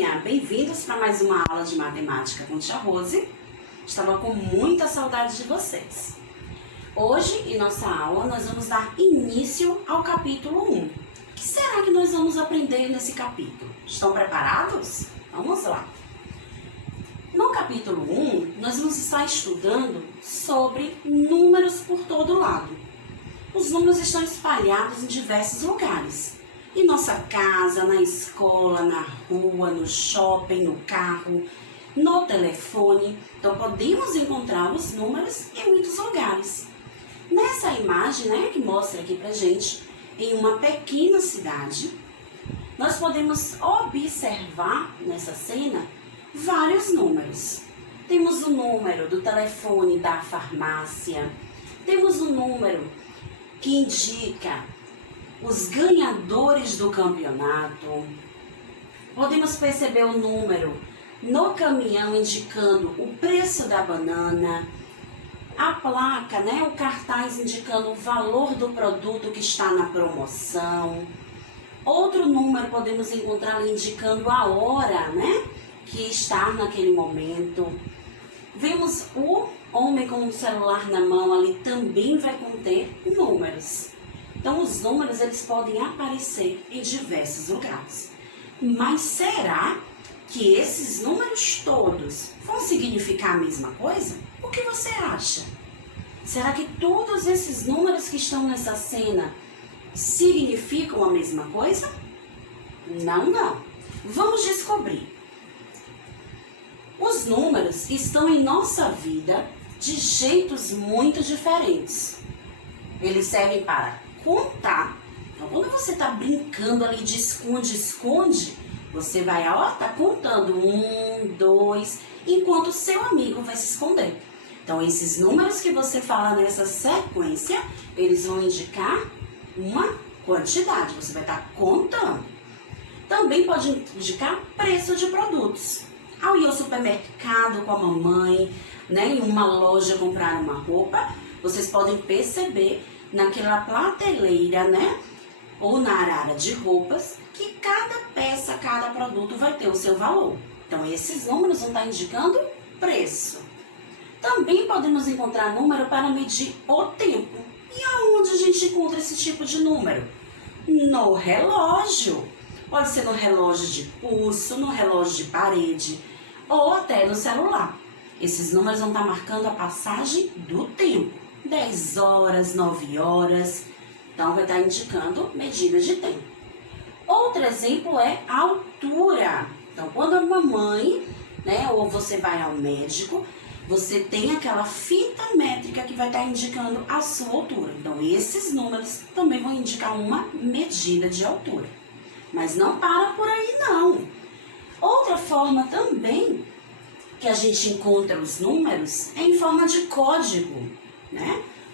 turminha! Bem-vindos para mais uma aula de matemática com Tia Rose. Estava com muita saudade de vocês. Hoje, em nossa aula, nós vamos dar início ao capítulo 1. O que será que nós vamos aprender nesse capítulo? Estão preparados? Vamos lá! No capítulo 1, nós vamos estar estudando sobre números por todo lado. Os números estão espalhados em diversos lugares. Em nossa casa, na escola, na rua, no shopping, no carro, no telefone. Então, podemos encontrar os números em muitos lugares. Nessa imagem, que mostra aqui pra gente, em uma pequena cidade, nós podemos observar nessa cena vários números. Temos o número do telefone da farmácia, temos o número que indica os ganhadores do campeonato. Podemos perceber o número no caminhão indicando o preço da banana, a placa, o cartaz indicando o valor do produto que está na promoção. Outro número podemos encontrar ali indicando a hora, que está naquele momento. Vemos o homem com o celular na mão ali, também vai conter números. Então, os números, eles podem aparecer em diversos lugares. Mas será que esses números todos vão significar a mesma coisa? O que você acha? Será que todos esses números que estão nessa cena significam a mesma coisa? Não. Vamos descobrir. Os números estão em nossa vida de jeitos muito diferentes. Eles servem para contar. Então, quando você está brincando ali de esconde-esconde, você vai, tá contando 1, 2, enquanto o seu amigo vai se esconder. Então, esses números que você fala nessa sequência, eles vão indicar uma quantidade, você vai estar contando. Também pode indicar preço de produtos. Ao ir ao supermercado com a mamãe, em uma loja comprar uma roupa, vocês podem perceber naquela prateleira, ou na arara de roupas, que cada peça, cada produto vai ter o seu valor. Então, esses números vão estar indicando preço. Também podemos encontrar número para medir o tempo. E aonde a gente encontra esse tipo de número? No relógio. Pode ser no relógio de pulso, no relógio de parede ou até no celular. Esses números vão estar marcando a passagem do tempo. 10 horas, 9 horas. Então, vai estar indicando medida de tempo. Outro exemplo é a altura. Então, quando a mamãe, ou você vai ao médico, você tem aquela fita métrica que vai estar indicando a sua altura. Então, esses números também vão indicar uma medida de altura. Mas não para por aí, não. Outra forma também que a gente encontra os números é em forma de código,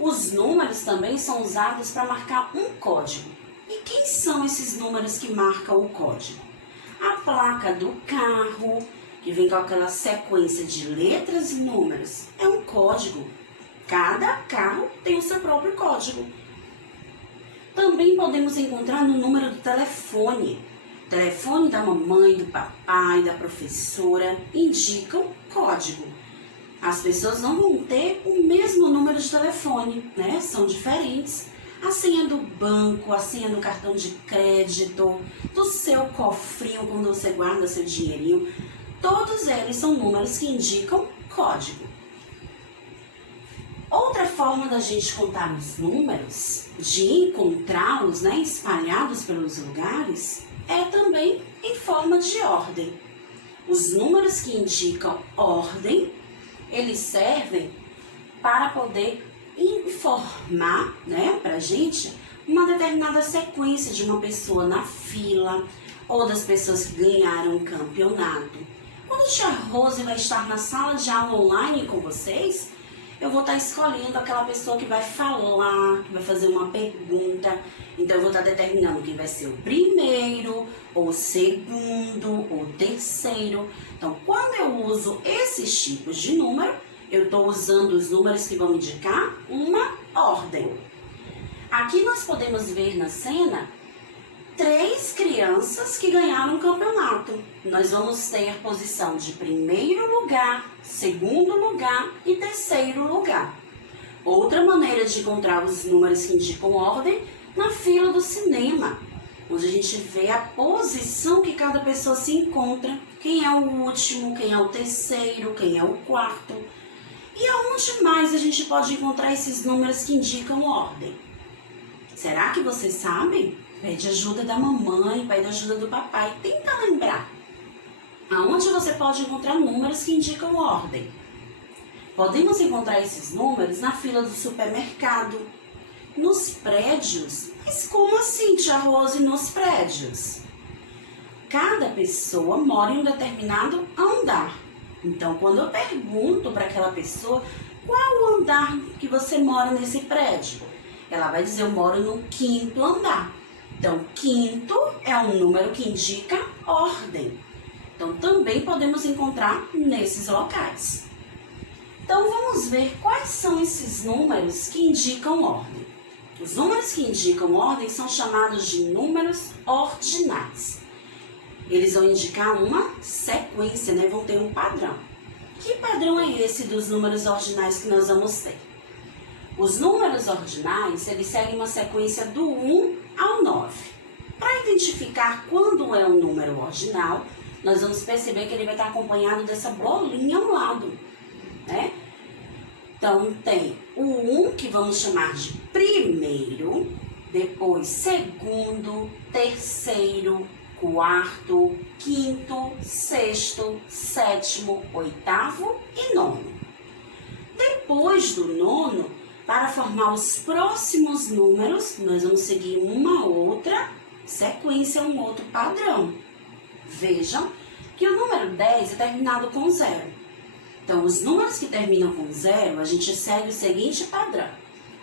Os números também são usados para marcar um código. E quem são esses números que marcam o código? A placa do carro, que vem com aquela sequência de letras e números, é um código. Cada carro tem o seu próprio código. Também podemos encontrar no número do telefone. O telefone da mamãe, do papai, da professora indicam código. As pessoas não vão ter o mesmo número de telefone, São diferentes. A senha do banco, a senha do cartão de crédito, do seu cofrinho quando você guarda seu dinheirinho, todos eles são números que indicam código. Outra forma da gente contar os números, de encontrá-los, espalhados pelos lugares, é também em forma de ordem. Os números que indicam ordem, eles servem para poder informar, pra gente, uma determinada sequência de uma pessoa na fila ou das pessoas que ganharam um campeonato. Quando a Tia Rose vai estar na sala de aula online com vocês, eu vou estar escolhendo aquela pessoa que vai falar, que vai fazer uma pergunta. Então, eu vou estar determinando quem vai ser o primeiro, ou o segundo, ou o terceiro. Então, quando eu uso esses tipos de número, eu estou usando os números que vão indicar uma ordem. Aqui nós podemos ver na cena 3 crianças que ganharam um campeonato. Nós vamos ter posição de primeiro lugar, segundo lugar e terceiro lugar. Outra maneira de encontrar os números que indicam ordem na fila do cinema, onde a gente vê a posição que cada pessoa se encontra, quem é o último, quem é o terceiro, quem é o quarto. E aonde mais a gente pode encontrar esses números que indicam ordem? Será que vocês sabem? Pede ajuda da mamãe, pede ajuda do papai. Tenta lembrar. Aonde você pode encontrar números que indicam ordem? Podemos encontrar esses números na fila do supermercado, nos prédios. Mas como assim, tia Rose, nos prédios? Cada pessoa mora em um determinado andar. Então, quando eu pergunto para aquela pessoa qual o andar que você mora nesse prédio, ela vai dizer, eu moro no 5º andar. Então, 5º é um número que indica ordem. Então, também podemos encontrar nesses locais. Então, vamos ver quais são esses números que indicam ordem. Os números que indicam ordem são chamados de números ordinais. Eles vão indicar uma sequência, né? Vão ter um padrão. Que padrão é esse dos números ordinais que nós vamos ter? Os números ordinais, eles seguem uma sequência do 1 ao 9. Para identificar quando é um número ordinal, nós vamos perceber que ele vai estar acompanhado dessa bolinha ao lado, né? Então, tem o 1, que vamos chamar de primeiro, depois segundo, terceiro, quarto, quinto, sexto, sétimo, oitavo e nono. Depois do nono, para formar os próximos números, nós vamos seguir uma outra sequência, um outro padrão. Vejam que o número 10 é terminado com 0. Então, os números que terminam com 0, a gente segue o seguinte padrão.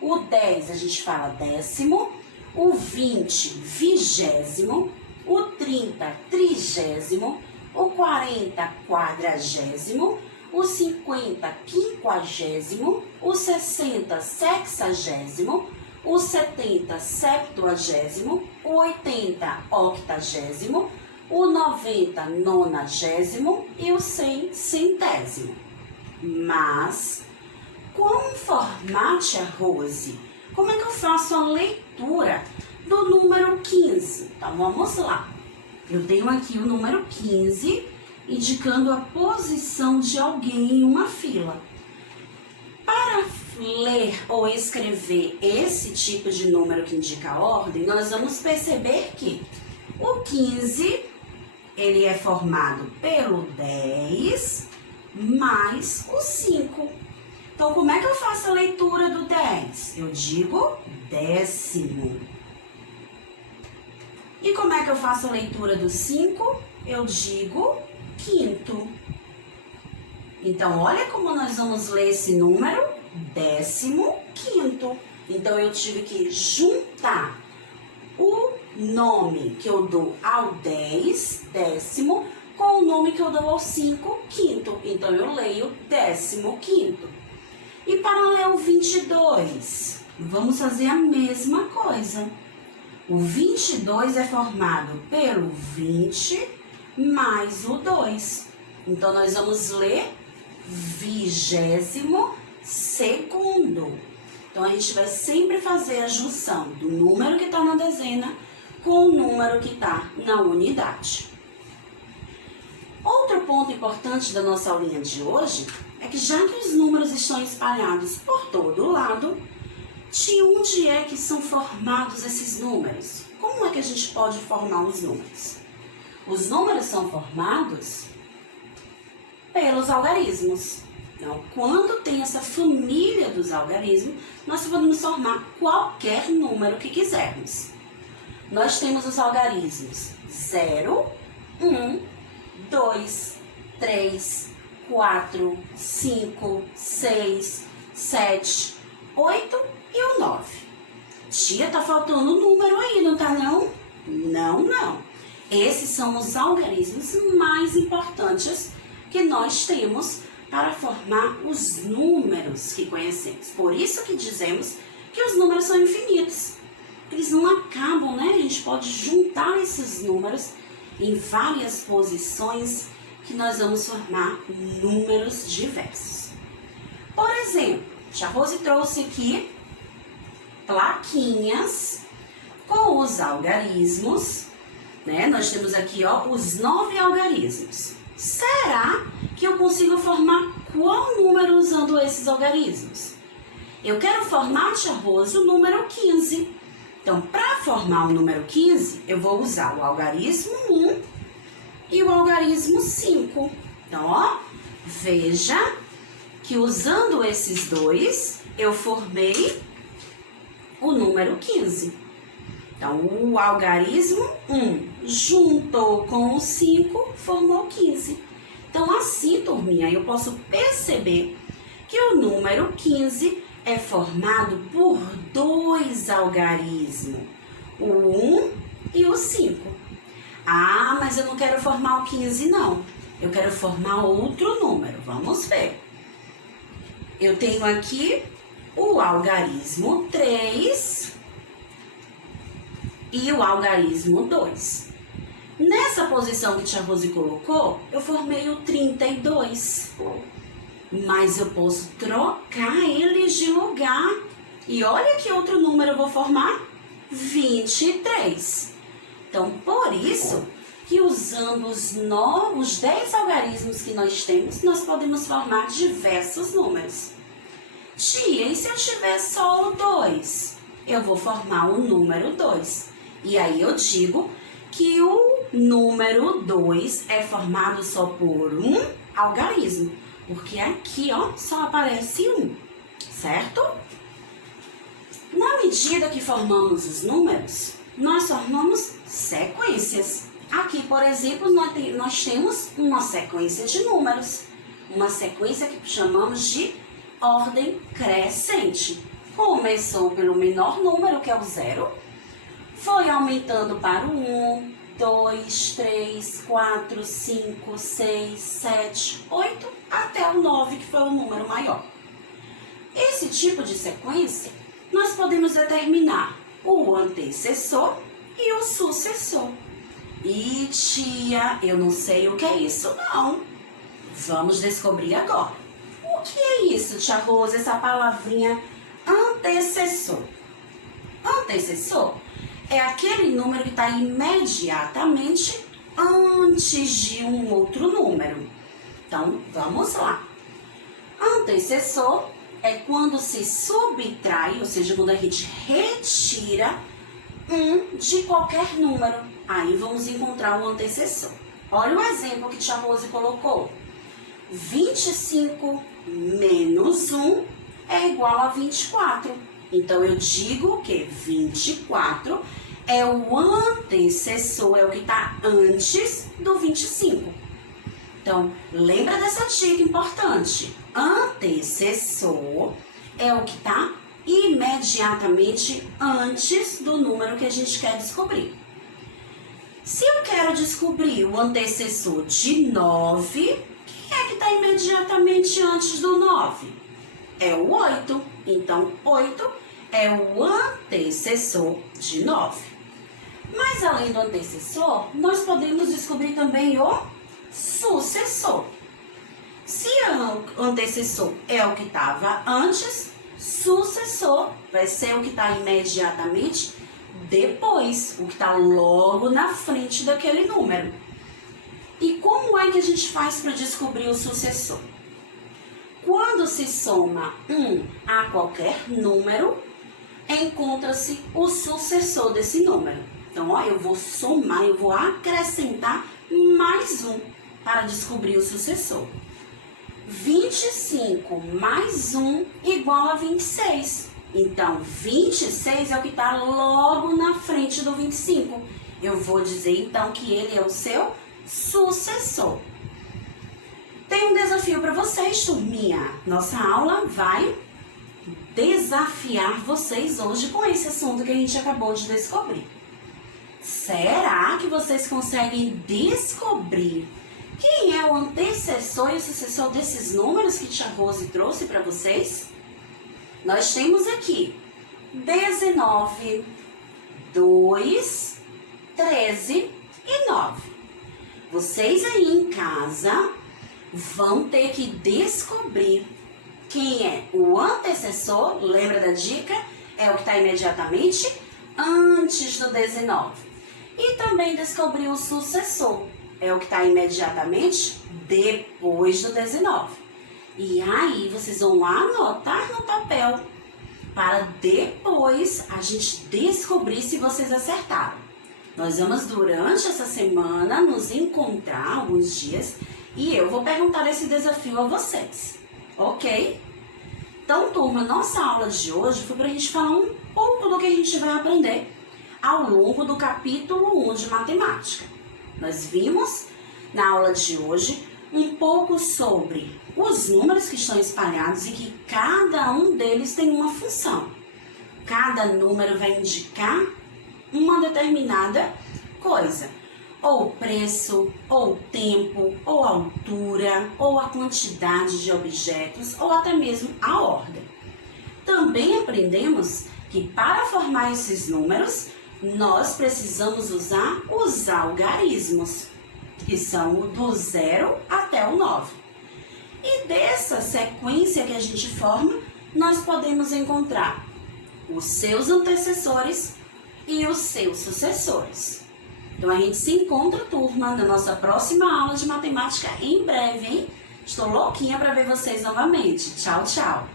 O 10 a gente fala décimo, o 20, vigésimo, o 30, trigésimo, o 40, quadragésimo, o 50, quinquagésimo, o 60, sexagésimo, o 70, septuagésimo, o 80, octagésimo, o 90, nonagésimo e o 100, centésimo. Mas, como formar, tia Rose? Como é que eu faço a leitura do número 15? Então, vamos lá. Eu tenho aqui o número 15, indicando a posição de alguém em uma fila. Para ler ou escrever esse tipo de número que indica a ordem, nós vamos perceber que o 15, ele é formado pelo 10 mais o 5. Então, como é que eu faço a leitura do 10? Eu digo décimo. E como é que eu faço a leitura do 5? Eu digo quinto. Então, olha como nós vamos ler esse número, 15º. Então, eu tive que juntar o nome que eu dou ao 10, décimo, com o nome que eu dou ao 5, quinto. Então, eu leio 15º. E para ler o 22, vamos fazer a mesma coisa. O 22 é formado pelo 20 mais o 2. Então, nós vamos ler 22º. Então, a gente vai sempre fazer a junção do número que está na dezena com o número que está na unidade. Outro ponto importante da nossa aulinha de hoje é que, já que os números estão espalhados por todo lado, de onde é que são formados esses números? Como é que a gente pode formar os números? Os números são formados pelos algarismos. Então, quando tem essa família dos algarismos, nós podemos formar qualquer número que quisermos. Nós temos os algarismos 0, 1, 2, 3, 4, 5, 6, 7, 8 e o 9. Tia, tá faltando um número aí, não tá não? Não. Esses são os algarismos mais importantes que nós temos para formar os números que conhecemos. Por isso que dizemos que os números são infinitos. eles não acabam, né? A gente pode juntar esses números em várias posições que nós vamos formar números diversos. Por exemplo, a Rose trouxe aqui plaquinhas com os algarismos, né? Nós temos aqui, ó, os 9 algarismos. Será que eu consigo formar qual número usando esses algarismos? Eu quero formar, tia Rose, o número 15. Então, para formar o número 15, eu vou usar o algarismo 1 e o algarismo 5. Então, ó, veja que usando esses dois, eu formei o número 15. Então, o algarismo 1 juntou com o 5, formou 15. Então, assim, turminha, eu posso perceber que o número 15 é formado por 2 algarismos, o 1 e o 5. Ah, mas eu não quero formar o 15, não. Eu quero formar outro número. Vamos ver. Eu tenho aqui o algarismo 3 e o algarismo 2. Nessa posição que tia Rose colocou, eu formei o 32. Mas eu posso trocar eles de lugar. E olha que outro número eu vou formar: 23. Então, por isso que usando os 10 algarismos que nós temos, nós podemos formar diversos números. Tia, e se eu tiver só o 2? Eu vou formar o número 2. E aí eu digo que o número 2 é formado só por um algarismo. Porque aqui, ó, só aparece um, certo? Na medida que formamos os números, nós formamos sequências. Aqui, por exemplo, nós temos uma sequência de números. Uma sequência que chamamos de ordem crescente. Começou pelo menor número, que é o 0. Foi aumentando para o 1, 2, 3, 4, 5, 6, 7, 8, até o 9, que foi o número maior. Esse tipo de sequência, nós podemos determinar o antecessor e o sucessor. E tia, eu não sei o que é isso não. Vamos descobrir agora. O que é isso, tia Rosa, essa palavrinha antecessor? Antecessor é aquele número que está imediatamente antes de um outro número. Então, vamos lá. Antecessor é quando se subtrai, ou seja, quando a gente retira um de qualquer número. Aí vamos encontrar o antecessor. Olha o exemplo que tia Rose colocou. 25 menos 1 é igual a 24. Então, eu digo que 24 é o antecessor, é o que está antes do 25. Então, lembra dessa dica importante. Antecessor é o que está imediatamente antes do número que a gente quer descobrir. Se eu quero descobrir o antecessor de 9, quem é que está imediatamente antes do 9? É o 8. Então, 8 é o antecessor de 9. Mas, além do antecessor, nós podemos descobrir também o sucessor. Se o antecessor é o que estava antes, sucessor vai ser o que está imediatamente depois, o que está logo na frente daquele número. E como é que a gente faz para descobrir o sucessor? Quando se soma 1 a qualquer número, encontra-se o sucessor desse número. Então, ó, eu vou somar, eu vou acrescentar mais 1 para descobrir o sucessor. 25 mais 1 igual a 26. Então, 26 é o que está logo na frente do 25. Eu vou dizer, então, que ele é o seu sucessor. Tem um desafio para vocês, turminha. Nossa aula vai desafiar vocês hoje com esse assunto que a gente acabou de descobrir. Será que vocês conseguem descobrir quem é o antecessor e o sucessor desses números que tia Rose trouxe para vocês? Nós temos aqui 19, 2, 13 e 9. Vocês aí em casa vão ter que descobrir quem é o antecessor, lembra da dica? É o que está imediatamente antes do 19. E também descobrir o sucessor, é o que está imediatamente depois do 19. E aí vocês vão anotar no papel para depois a gente descobrir se vocês acertaram. Nós vamos durante essa semana nos encontrar alguns dias e eu vou perguntar esse desafio a vocês, ok? Então, turma, nossa aula de hoje foi para a gente falar um pouco do que a gente vai aprender ao longo do capítulo 1 de matemática. Nós vimos na aula de hoje um pouco sobre os números que estão espalhados e que cada um deles tem uma função. Cada número vai indicar uma determinada coisa, ou preço, ou tempo, ou altura, ou a quantidade de objetos, ou até mesmo a ordem. Também aprendemos que para formar esses números, nós precisamos usar os algarismos, que são do 0 até o 9. E dessa sequência que a gente forma, nós podemos encontrar os seus antecessores e os seus sucessores. Então a gente se encontra, turma, na nossa próxima aula de matemática em breve, hein? Estou louquinha para ver vocês novamente. Tchau, tchau!